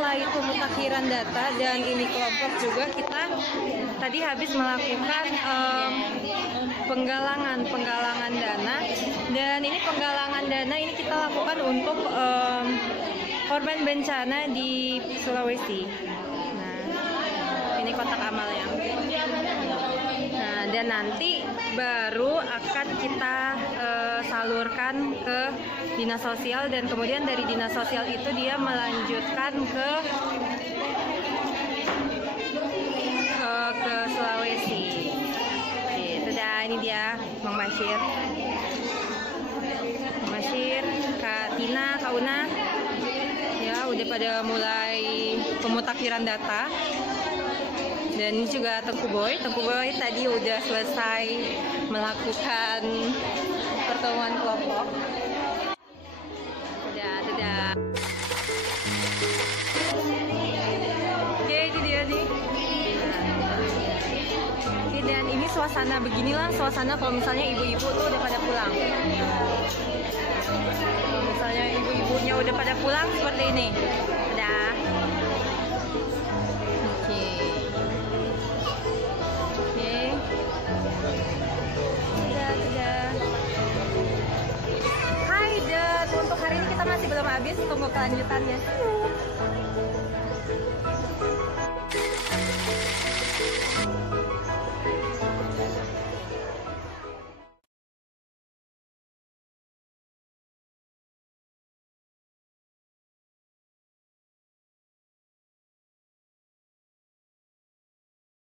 selain pemutakhiran data dan ini kelompok juga kita tadi habis melakukan penggalangan dana, dan ini penggalangan dana ini kita lakukan untuk korban bencana di Sulawesi. Nah, ini kotak amalnya. Nah, dan nanti baru akan kita salurkan ke dinas sosial, dan kemudian dari dinas sosial itu dia melanjutkan ke Sulawesi. Itu dah, ini dia Mang Bashir, Kak Tina, Kak Una, ya udah pada mulai pemutakhiran data. Dan ini juga Tengku Boy tadi udah selesai melakukan pertemuan kelompok. Dadah. Oke, ini dia nih. Oke, dan ini suasana, beginilah suasana kalau misalnya ibu-ibu tuh udah pada pulang. Kalau misalnya ibu-ibunya udah pada pulang seperti ini. Dadah. Hai, dan untuk hari ini kita masih belum habis, tunggu kelanjutannya.